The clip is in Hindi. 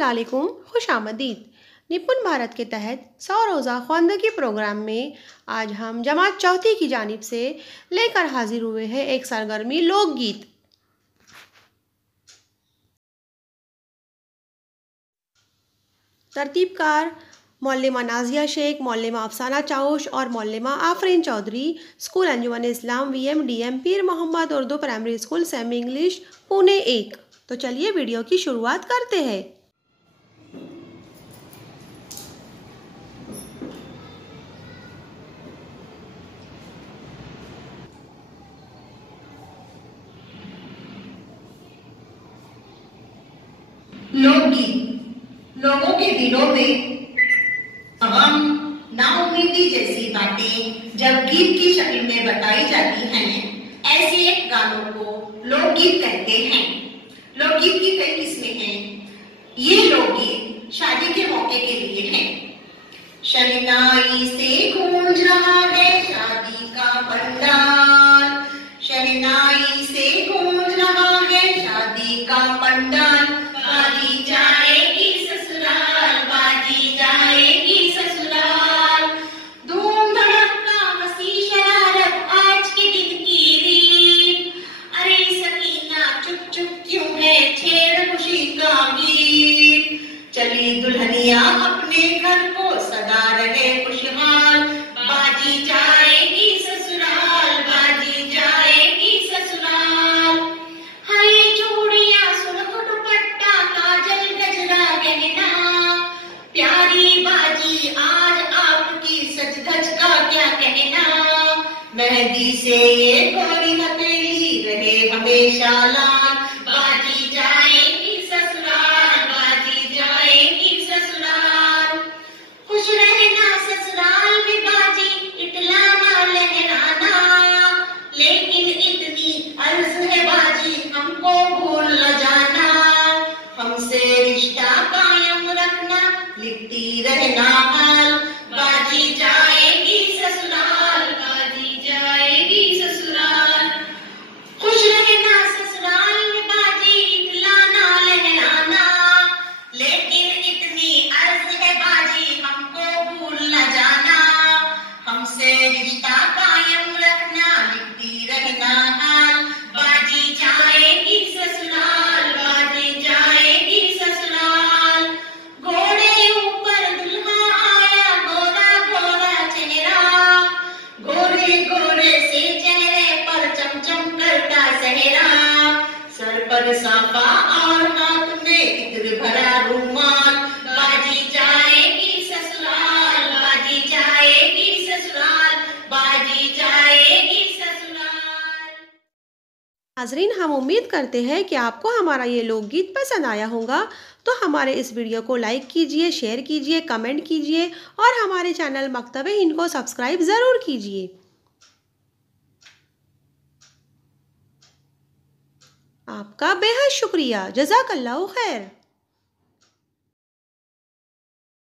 अस्सलाम वालेकुम, खुशामदीद। निपुण भारत के तहत 100 रोज़ा ख्वानदगी प्रोग्राम में आज हम जमात चौथी की जानिब से लेकर हाजिर हुए हैं एक सरगर्मी लोकगीत। तरतीबकार मौलमा नाजिया शेख, मौलमा अफसाना चाउश और मौलमा Afreen Chaudhary, school Anjuman Islam VMDM Peer Mohammad Urdu primary school semi English Pune 1। तो चलिए वीडियो की शुरुआत करते हैं। लोकगीत लोगों के दिलों में गम, नाउम्मीदी जैसी बातें जब गीत की शक्ल में बताई जाती हैं, ऐसे गानों को लोकगीत कहते हैं। लोकगीत की कई किस्में हैं। ये लोकगीत शादी के मौके के लिए हैं। शहनाई से गूंज रहा है शादी का पंडाल, शहनाई से गूंज रहा है शादी का पंडाल। बाजी जाएगी ससुराल, बाजी जाएगी ससुराल। धूम धड़का हंसी शरारत आज के दिन की रीत। अरे सकीना चुप चुप क्यों है, छेड़ खुशी का गीत। चली दुल्हनिया अपने घर को सदा रहे खुशहाल। बाजी जाएगी ससुराल, बाजी जाएगी ससुराल। हाय चूड़ियां सुर्ख दुपट्टा काजल गजरा गहना, प्यारी बाजी आज आपकी सज धज का क्या कहना। मेहंदी से ये गोरी हथेली रहे हमेशा लाल। बाजी जाएगी ससुराल, बाजी जाएगी ससुराल। खुश रहना ससुराल में बाजी, इटलाना लहराना। लेकिन इतनी अर्ज है बाजी, हमको भूल न जाना। हमसे रिश्ता कायम रखना, लिखती रहना हाल। बाजी जाएगी ससुराल, बाजी जाएगी ससुराल। खुश रहना ससुराल में बाजी, इटलाना लहराना। लेकिन इतनी अर्ज है बाजी, हमको भूल न जाना। हमसे रिश्ता कायम रखना, लिखती रहना हाल। बाजी जाएगी ससुराल, बाजी जाएगी ससुराल। घोड़े ऊपर दुल्हा आया, गोरा गोरा चेहरा। गोरे गोरे से चेहरे पर चमचम करता सेहरा। सर पर साफा और हाथ में इत्र भरा रुमाल। बाजी जाएगी ससुराल, बाजी जाएगी ससुराल, बाजी जाएगी ससुराल। नाजरीन, हम उम्मीद करते हैं कि आपको हमारा ये लोकगीत पसंद आया होगा। तो हमारे इस वीडियो को लाइक कीजिए, शेयर कीजिए, कमेंट कीजिए और हमारे चैनल मकतबे हिंद को सब्सक्राइब ज़रूर कीजिए। आपका बेहद शुक्रिया। जज़ाकल्लाहु खैर।